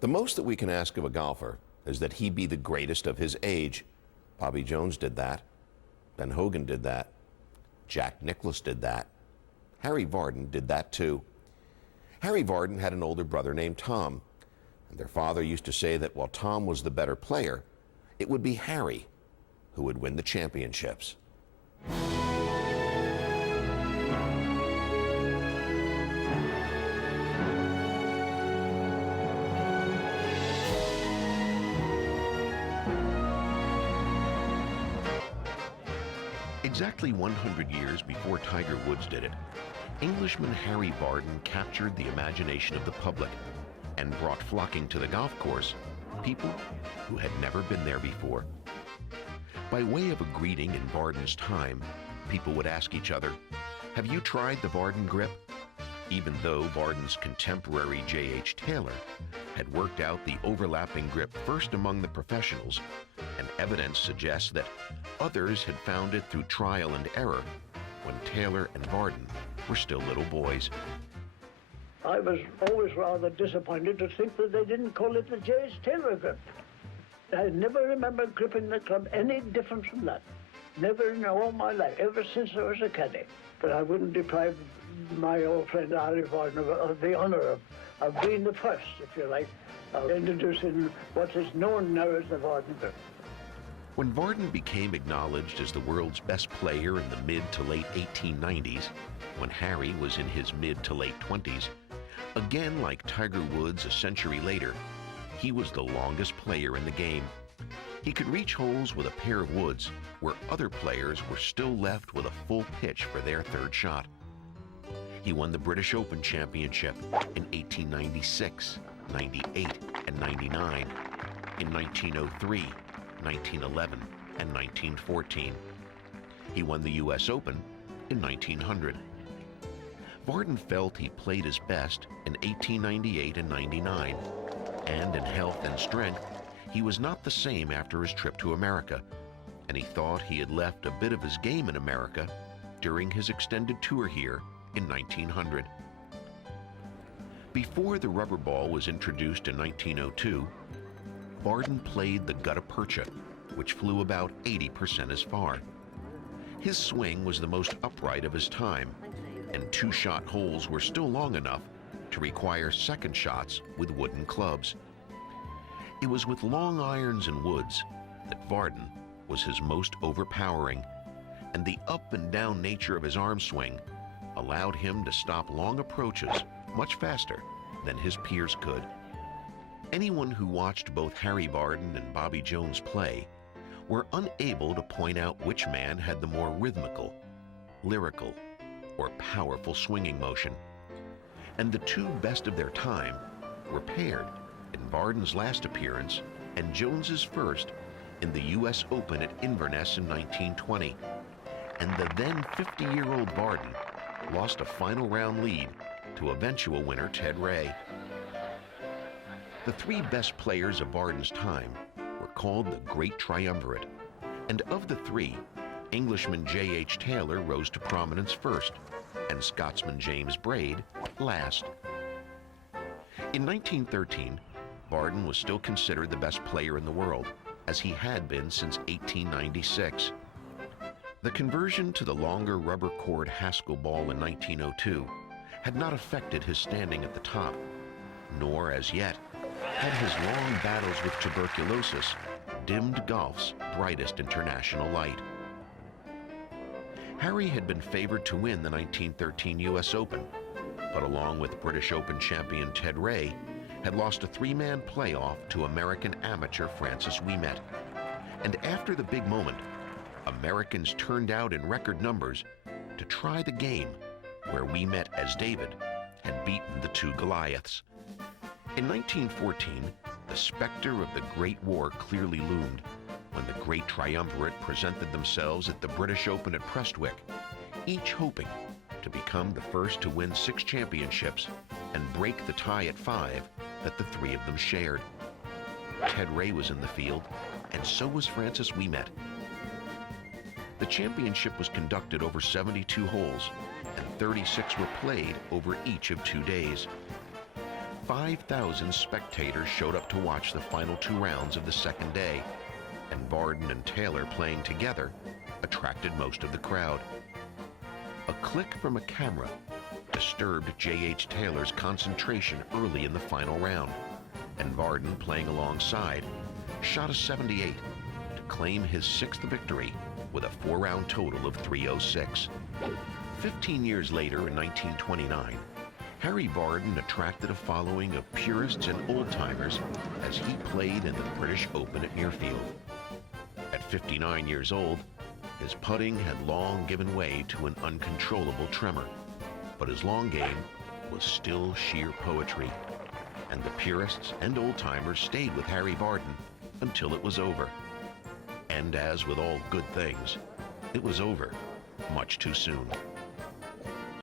The most that we can ask of a golfer is that he be the greatest of his age. Bobby Jones did that. Ben Hogan did that. Jack Nicklaus did that. Harry Vardon did that too. Harry Vardon had an older brother named Tom, and their father used to say that while Tom was the better player, it would be Harry who would win the championships. Exactly 100 years before Tiger Woods did it, Englishman Harry Vardon captured the imagination of the public and brought flocking to the golf course people who had never been there before. By way of a greeting in Vardon's time, people would ask each other, "Have you tried the Vardon grip?" Even though Vardon's contemporary J.H. Taylor had worked out the overlapping grip first among the professionals, and evidence suggests that others had found it through trial and error when Taylor and Vardon were still little boys. I was always rather disappointed to think that they didn't call it the J.H. Taylor grip. I never remember gripping the club any different from that. Never in all my life, ever since I was a caddy. But I wouldn't deprive my old friend Harry Vardon of the honor of being the first, if you like, of introducing what is known now as the Vardon grip. When Vardon became acknowledged as the world's best player in the mid to late 1890s, when Harry was in his mid to late 20s, again like Tiger Woods a century later, he was the longest player in the game. He could reach holes with a pair of woods where other players were still left with a full pitch for their third shot. He won the British Open Championship in 1896, 98, and 99, in 1903, 1911, and 1914. He won the U.S. Open in 1900. Vardon felt he played his best in 1898 and 99, and in health and strength, he was not the same after his trip to America, and he thought he had left a bit of his game in America during his extended tour here in 1900. Before the rubber ball was introduced in 1902, Vardon played the gutta percha, which flew about 80% as far. His swing was the most upright of his time, and two-shot holes were still long enough to require second shots with wooden clubs. It was with long irons and woods that Vardon was his most overpowering, and the up and down nature of his arm swing allowed him to stop long approaches much faster than his peers could. Anyone who watched both Harry Vardon and Bobby Jones play were unable to point out which man had the more rhythmical, lyrical, or powerful swinging motion. And the two best of their time were paired in Vardon's last appearance and Jones's first in the U.S. Open at Inverness in 1920. And the then 50-year-old Vardon lost a final round lead to eventual winner Ted Ray. The three best players of Vardon's time were called the Great Triumvirate, and of the three, Englishman J.H. Taylor rose to prominence first, and Scotsman James Braid last. In 1913, Vardon was still considered the best player in the world, as he had been since 1896. The conversion to the longer rubber-cored Haskell ball in 1902 had not affected his standing at the top, nor, as yet, had his long battles with tuberculosis dimmed golf's brightest international light. Harry had been favored to win the 1913 U.S. Open, but along with British Open champion Ted Ray, had lost a three-man playoff to American amateur Francis Ouimet. And after the big moment, Americans turned out in record numbers to try the game where Ouimet as David had beaten the two Goliaths. In 1914, the specter of the Great War clearly loomed when the Great Triumvirate presented themselves at the British Open at Prestwick, each hoping to become the first to win 6 championships and break the tie at 5 that the three of them shared. Ted Ray was in the field, and so was Francis Ouimet. The championship was conducted over 72 holes, and 36 were played over each of 2 days. 5,000 spectators showed up to watch the final 2 rounds of the second day, and Vardon and Taylor playing together attracted most of the crowd. A click from a camera disturbed J.H. Taylor's concentration early in the final round, and Vardon, playing alongside, shot a 78 to claim his 6th victory with a 4-round total of 306. 15 years later, in 1929, Harry Vardon attracted a following of purists and old-timers as he played in the British Open at Muirfield. At 59 years old, his putting had long given way to an uncontrollable tremor, but his long game was still sheer poetry, and the purists and old-timers stayed with Harry Vardon until it was over. And as with all good things, it was over much too soon.